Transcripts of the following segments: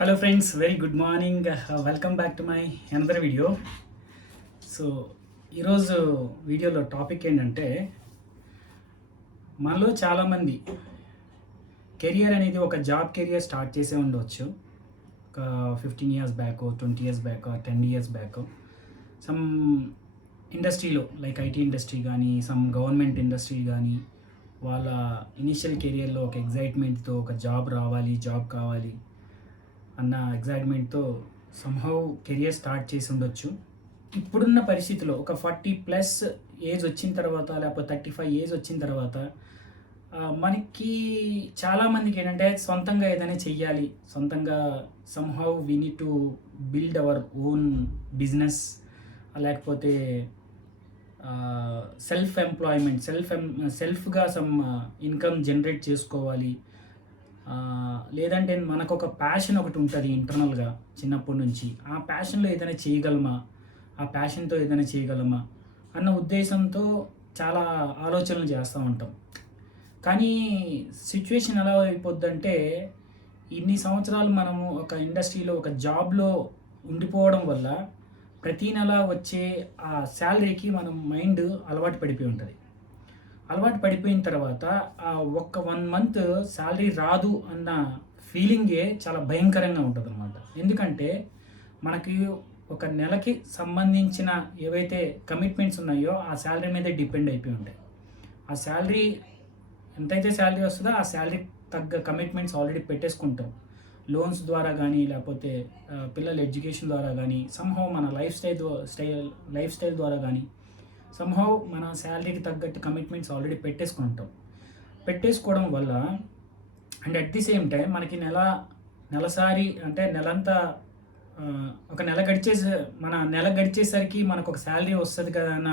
Hello friends, very good morning. Welcome back to my another video. So ఈరోజు వీడియోలో topic ఏంటంటే, మనలో చాలామంది కెరియర్ అనేది ఒక జాబ్ కెరియర్ స్టార్ట్ చేసే ఉండవచ్చు. ఒక 15 years back, 20 years back, 10 years back some ఇండస్ట్రీలో లైక్ ఐటీ ఇండస్ట్రీ కానీ, సమ్ గవర్నమెంట్ ఇండస్ట్రీ కానీ, వాళ్ళ ఇనిషియల్ కెరియర్లో ఒక ఎగ్జైట్మెంట్తో ఒక జాబ్ రావాలి, జాబ్ కావాలి అన్న ఎగ్జైట్మెంట్తో సంహౌ కెరియర్ స్టార్ట్ చేసి ఉండొచ్చు. ఇప్పుడున్న పరిస్థితిలో ఒక 40+ ఏజ్ వచ్చిన తర్వాత, లేకపోతే 35 ఏజ్ వచ్చిన తర్వాత మనకి చాలామందికి ఏంటంటే సొంతంగా ఏదైనా చెయ్యాలి, సొంతంగా somehow we need to build our own business, లేకపోతే ఎంప్లాయ్మెంట్ సెల్ఫ్గా సమ్ ఇన్కమ్ జనరేట్ చేసుకోవాలి. లేదంటే మనకు ఒక ప్యాషన్ ఒకటి ఉంటుంది ఇంటర్నల్గా చిన్నప్పటి నుంచి. ఆ ప్యాషన్లో ఏదైనా చేయగలమా, ఆ ప్యాషన్తో ఏదైనా చేయగలమా అన్న ఉద్దేశంతో చాలా ఆలోచనలు చేస్తూ ఉంటాం. కానీ సిచ్యువేషన్ ఎలా అయిపోద్దంటే, ఇన్ని సంవత్సరాలు మనము ఒక ఇండస్ట్రీలో ఒక జాబ్లో ఉండిపోవడం వల్ల ప్రతీ నెల వచ్చే ఆ శాలరీకి మనం మైండ్ అలవాటు పడిపోయి ఉంటుంది. అలవాటు పడిపోయిన తర్వాత ఆ ఒక్క 1 మంత్ శాలరీ రాదు అన్న ఫీలింగే చాలా భయంకరంగా ఉంటుంది అనమాట. ఎందుకంటే మనకి ఒక నెలకి సంబంధించిన ఏవైతే కమిట్మెంట్స్ ఉన్నాయో ఆ శాలరీ మీదే డిపెండ్ అయిపోయి ఉంటాయి. ఆ శాలరీ ఎంతైతే శాలరీ వస్తుందో ఆ శాలరీ తగ్గ కమిట్మెంట్స్ ఆల్రెడీ పెట్టేసుకుంటాం. లోన్స్ ద్వారా కానీ, లేకపోతే పిల్లల ఎడ్యుకేషన్ ద్వారా కానీ, సంహౌ మన లైఫ్ స్టైల్ ద్వారా కానీ సంహౌ మన శాలరీకి తగ్గట్టు కమిట్మెంట్స్ ఆల్రెడీ పెట్టేసుకోవడం వల్ల, and at the same time మనకి నెలసారి అంటే నెలంతా ఒక నెల గడిచేసరికి మనకు ఒక శాలరీ వస్తుంది కదా అన్న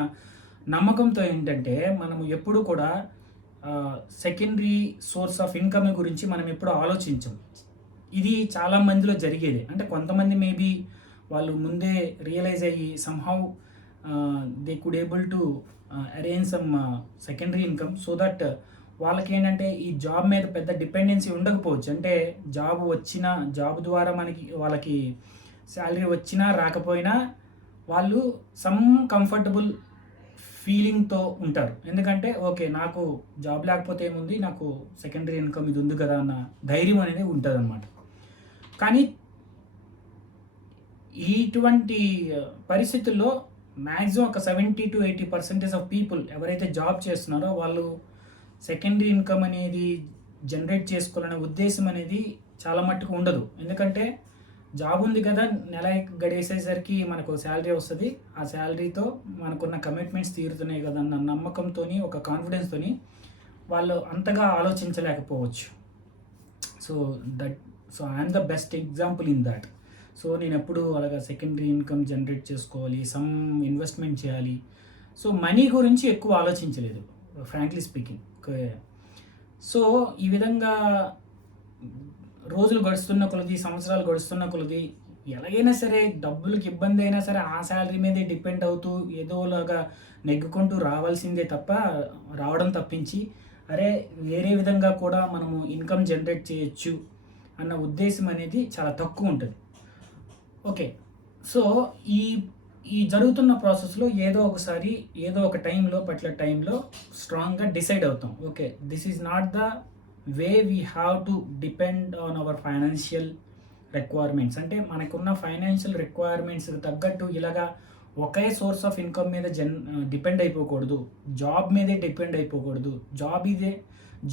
నమ్మకంతో ఏంటంటే మనము ఎప్పుడు కూడా సెకండరీ సోర్స్ ఆఫ్ ఇన్కమ్ గురించి మనం ఎప్పుడు ఆలోచించం. ఇది చాలా మందిలో జరిగేది. అంటే కొంతమంది మేబీ వాళ్ళు ముందే రియలైజ్ అయ్యి somehow they could able to arrange some secondary income, so that వాళ్ళకి ఏంటంటే ఈ జాబ్ మీద పెద్ద డిపెండెన్సీ ఉండకపోవచ్చు. అంటే జాబ్ ద్వారా వాళ్ళకి శాలరీ వచ్చినా రాకపోయినా వాళ్ళు సమ్ కంఫర్టబుల్ ఫీలింగ్తో ఉంటారు. ఎందుకంటే ఓకే, నాకు జాబ్ లేకపోతే ఏముంది, నాకు సెకండరీ ఇన్కమ్ ఇది ఉంది కదా అన్న ధైర్యం అనేది ఉంటుంది అన్నమాట. కానీ ఇటువంటి పరిస్థితుల్లో మ్యాక్సిమం ఒక 70-80% ఆఫ్ పీపుల్ ఎవరైతే జాబ్ చేస్తున్నారో వాళ్ళు సెకండరీ ఇన్కమ్ అనేది జనరేట్ చేసుకోవాలనే ఉద్దేశం అనేది చాలా మట్టుకు ఉండదు. ఎందుకంటే జాబ్ ఉంది కదా, నెల గడిచేసరికి మనకు శాలరీ వస్తుంది, ఆ శాలరీతో మనకున్న కమిట్మెంట్స్ తీరుతున్నాయి కదా అన్న నమ్మకంతో, ఒక కాన్ఫిడెన్స్తో వాళ్ళు అంతగా ఆలోచించలేకపోవచ్చు. So I'm the best example in that. So నేను ఎప్పుడు అలాగా సెకండరీ ఇన్కమ్ జనరేట్ చేసుకోవాలి, సమ్ ఇన్వెస్ట్మెంట్ చేయాలి, సో మనీ గురించి ఎక్కువ ఆలోచించలేదు, ఫ్రాంక్లీ స్పీకింగ్. సో ఈ విధంగా రోజులు గడుస్తున్న కొలది, సంవత్సరాలు గడుస్తున్న కొలది ఎలాగైనా సరే డబ్బులకి ఇబ్బంది అయినా సరే ఆ శాలరీ మీదే డిపెండ్ అవుతూ ఏదోలాగా నెగ్గుకుంటూ రావడం తప్పించి అరే వేరే విధంగా కూడా మనము ఇన్కమ్ జనరేట్ చేయొచ్చు అన్న ఉద్దేశం అనేది చాలా తక్కువ ఉంటుంది. ఓకే, సో ఈ జరుగుతున్న ప్రాసెస్లో ఏదో ఒక పర్టికులర్ టైంలో స్ట్రాంగ్గా డిసైడ్ అవుతాం. Okay, this is not the way we have to depend on our financial requirements. అంటే మనకున్న ఫైనాన్షియల్ రిక్వైర్మెంట్స్ తగ్గట్టు ఇలాగా ఒకే సోర్స్ ఆఫ్ ఇన్కమ్ మీద డిపెండ్ అయిపోకూడదు, జాబ్ మీదే డిపెండ్ అయిపోకూడదు.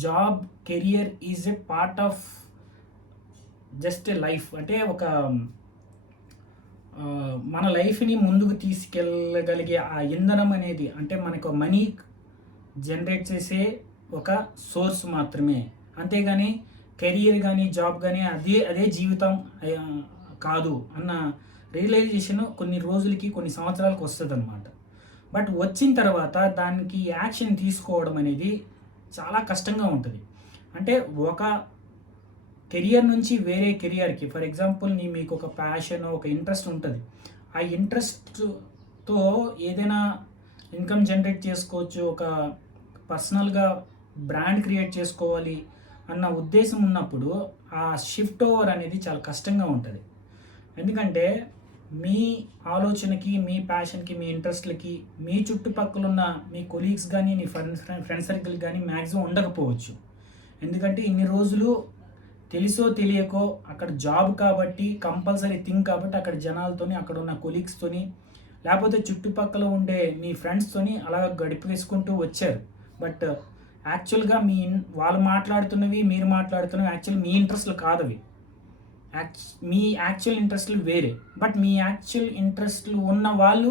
Job career is a part of just a life. అంటే ఒక మన లైఫ్ని ముందుకు తీసుకెళ్ళగలిగే ఆ ఇంధనం అనేది, అంటే మనకు మనీ జనరేట్ చేసే ఒక సోర్స్ మాత్రమే. అంతేగాని కెరియర్ కానీ జాబ్ కానీ అదే జీవితం కాదు అన్న రియలైజేషన్ కొన్ని రోజులకి, కొన్ని సంవత్సరాలకు వస్తుంది అనమాట. బట్ వచ్చిన తర్వాత దానికి యాక్షన్ తీసుకోవడం అనేది చాలా కష్టంగా ఉంటుంది. అంటే ఒక కెరియర్ నుంచి వేరే కెరియర్కి, ఫర్ ఎగ్జాంపుల్ మీకు ఒక ప్యాషన్, ఒక ఇంట్రెస్ట్ ఉంటుంది. ఆ ఇంట్రెస్ట్తో ఏదైనా ఇన్కమ్ జనరేట్ చేసుకోవచ్చు, ఒక పర్సనల్గా బ్రాండ్ క్రియేట్ చేసుకోవాలి అన్న ఉద్దేశం ఉన్నప్పుడు ఆ షిఫ్ట్ ఓవర్ అనేది చాలా కష్టంగా ఉంటుంది. ఎందుకంటే మీ ఆలోచనకి, మీ ప్యాషన్కి, మీ ఇంట్రెస్ట్లకి మీ చుట్టుపక్కల ఉన్న మీ కొలీగ్స్ కానీ, మీ ఫ్రెండ్ సర్కిల్ కానీ మ్యాక్సిమం ఉండకపోవచ్చు. ఎందుకంటే ఇన్ని రోజులు తెలుసో తెలియకో అక్కడ జాబ్ కాబట్టి, కంపల్సరీ థింగ్ కాబట్టి అక్కడ జనాలతోని, అక్కడ ఉన్న కొలీగ్స్తోని, లేకపోతే చుట్టుపక్కల ఉండే మీ ఫ్రెండ్స్తోని అలా గడిపేసుకుంటూ వచ్చారు. బట్ యాక్చువల్గా వాళ్ళు మాట్లాడుతున్నవి, మీరు మాట్లాడుతున్నవి యాక్చువల్ మీ ఇంట్రెస్ట్లు కాదవి. మీ యాక్చువల్ ఇంట్రెస్ట్లు వేరే. బట్ మీ యాక్చువల్ ఇంట్రెస్ట్లు ఉన్న వాళ్ళు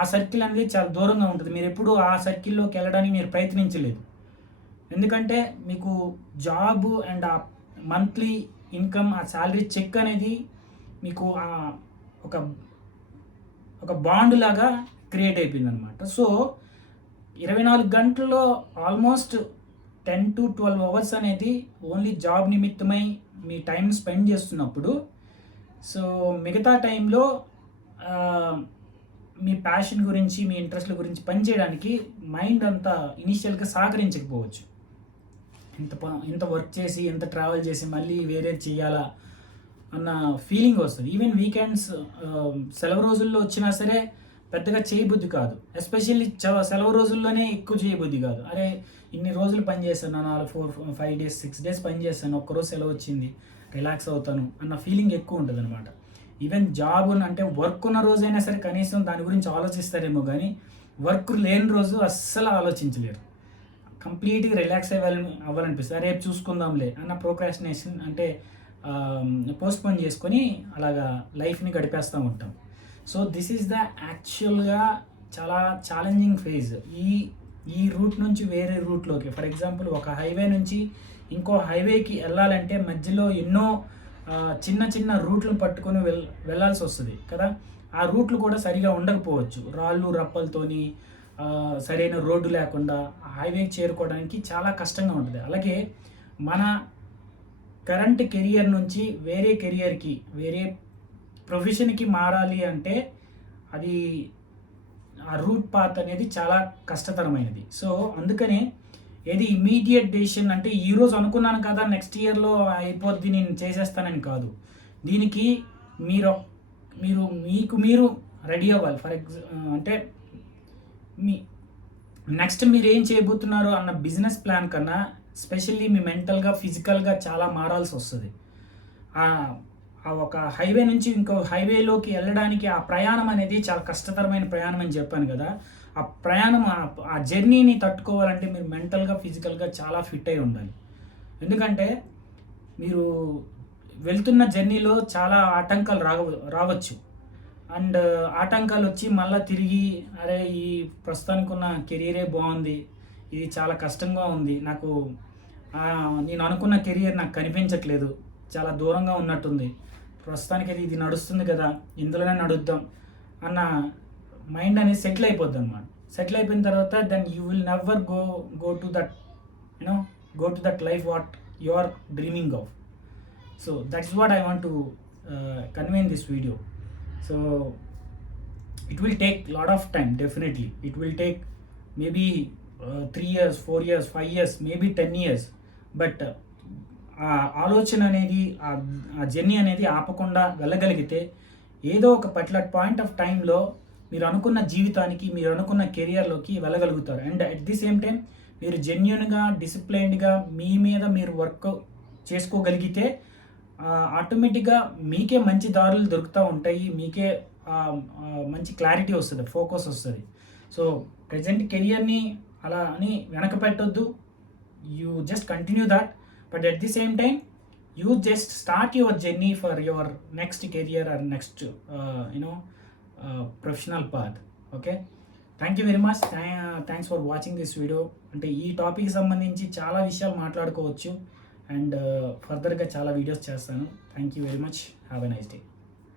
ఆ సర్కిల్ అనేది చాలా దూరంగా ఉంటుంది. మీరు ఎప్పుడు ఆ సర్కిల్లోకి వెళ్ళడానికి మీరు ప్రయత్నించలేదు. ఎందుకంటే మీకు జాబ్ అండ్ ఆ మంత్లీ ఇన్కమ్, ఆ శాలరీ చెక్ అనేది మీకు ఒక ఒక బాండ్ లాగా క్రియేట్ అయిపోయింది అనమాట. సో 24 గంటల్లో ఆల్మోస్ట్ 10 to 12 అవర్స్ అనేది ఓన్లీ జాబ్ నిమిత్తమై మీ టైం స్పెండ్ చేస్తున్నప్పుడు, సో మిగతా టైంలో మీ ప్యాషన్ గురించి, మీ ఇంట్రెస్ట్ల గురించి పనిచేయడానికి మైండ్ అంతా ఇనీషియల్గా సహకరించకపోవచ్చు. ఇంత వర్క్ చేసి, ఇంత ట్రావెల్ చేసి మళ్ళీ వేరేది చేయాలా అన్న ఫీలింగ్ వస్తుంది. ఈవెన్ వీకెండ్స్, సెలవు రోజుల్లో వచ్చినా సరే పెద్దగా చేయబుద్ధి కాదు. ఎస్పెషల్లీ సెలవు రోజుల్లోనే ఎక్కువ చేయబుద్ధి కాదు. అరే ఇన్ని రోజులు పని చేశాను, 5 days 6 days పని చేశాను, ఒక్కరోజు సెలవు వచ్చింది, రిలాక్స్ అవుతాను అన్న ఫీలింగ్ ఎక్కువ ఉంటుంది అనమాట. ఈవెన్ జాబ్ అంటే వర్క్ ఉన్న రోజైనా సరే కనీసం దాని గురించి ఆలోచిస్తారేమో కానీ, వర్క్ లేని రోజు అస్సలు ఆలోచించలేరు. కంప్లీట్గా రిలాక్స్ అవ్వాలనిపిస్తుంది. రేపు చూసుకుందాంలే అన్న ప్రోక్రాస్టినేషన్, అంటే పోస్ట్పోన్ చేసుకొని అలాగా లైఫ్ని గడిపేస్తూ ఉంటాం. సో దిస్ ఈజ్ ద యాక్చువల్గా చాలా ఛాలెంజింగ్ ఫేజ్. ఈ రూట్ నుంచి వేరే రూట్లోకి, ఫర్ ఎగ్జాంపుల్ ఒక హైవే నుంచి ఇంకో హైవేకి వెళ్ళాలంటే మధ్యలో ఎన్నో చిన్న చిన్న రూట్లను పట్టుకొని వెళ్ళాల్సి వస్తుంది కదా. ఆ రూట్లు కూడా సరిగా ఉండకపోవచ్చు. రాళ్ళు రప్పలతోని, సరైన రోడ్డు లేకుండా హైవేకి చేరుకోవడానికి చాలా కష్టంగా ఉంటుంది. అలాగే మన కరెంట్ కెరియర్ నుంచి వేరే కెరియర్కి, వేరే ప్రొఫెషన్కి మారాలి అంటే అది ఆ రూట్ పాత్ అనేది చాలా కష్టతరమైనది. సో అందుకనే ఏది ఇమీడియట్ డెసిషన్ అంటే ఈరోజు అనుకున్నాను కదా నెక్స్ట్ ఇయర్లో అయిపోద్ది నేను చేసేస్తానని కాదు. దీనికి మీరు రెడీ అవ్వాలి. అంటే నెక్స్ట్ మీరు ఏం చేయబోతున్నారు అన్న బిజినెస్ ప్లాన్ కన్నా స్పెషల్లీ మీ మెంటల్గా, ఫిజికల్గా చాలా మారాల్సి వస్తుంది. ఒక హైవే నుంచి ఇంకో హైవేలోకి వెళ్ళడానికి ఆ ప్రయాణం అనేది చాలా కష్టతరమైన ప్రయాణం అని చెప్పాను కదా. ఆ ప్రయాణం, ఆ జర్నీని తట్టుకోవాలంటే మీరు మెంటల్గా, ఫిజికల్గా చాలా ఫిట్ అయి ఉండాలి. ఎందుకంటే మీరు వెళ్తున్న జర్నీలో చాలా ఆటంకాలు రావచ్చు. అండ్ ఆటంకాలు వచ్చి మళ్ళీ తిరిగి అరే ఈ ప్రస్తుతానికి ఉన్న కెరీరే బాగుంది, ఇది చాలా కష్టంగా ఉంది, నేను అనుకున్న కెరియర్ నాకు కనిపించట్లేదు, చాలా దూరంగా ఉన్నట్టుంది, ప్రస్తుతానికి ఇది నడుస్తుంది కదా ఇందులోనే నడుద్దాం అన్న మైండ్ అనేది సెటిల్ అయిపోద్ది అనమాట. సెటిల్ అయిపోయిన తర్వాత then you will never go to that life what you are dreaming of. So that's what I want to convey in this video. So it will take lot of time, definitely it will take maybe 3 years, 4 years, 5 years, maybe 10 years. But ఆ ఆలోచన అనేది, ఆ journey అనేది ఆపకుండా వెళ్ళగలిగితే ఏదో ఒక particular point of టైంలో మీరు అనుకున్న జీవితానికి, మీరు అనుకున్న కెరియర్లోకి వెళ్ళగలుగుతారు. And at the same time మీరు జెన్యూన్గా, డిసిప్లైన్డ్గా మీ మీద మీరు వర్క్ చేసుకోగలిగితే ఆటోమేటిక్గా మీకే మంచి దారులు దొరుకుతూ ఉంటాయి, మీకే మంచి క్లారిటీ వస్తుంది, ఫోకస్ వస్తుంది. సో ప్రజెంట్ కెరియర్ని అలా అని వెనక పెట్టొద్దు. You just continue that, but at the same time you just start your journey for your next career or next professional path. Okay, thank you very much. Thanks for watching this video. అంటే ఈ topic సంబంధించి చాలా విషయాలు మాట్లాడుకోవచ్చు and ఫర్దర్గా చాలా videos చేస్తాను. Thank you very much. Have a nice day.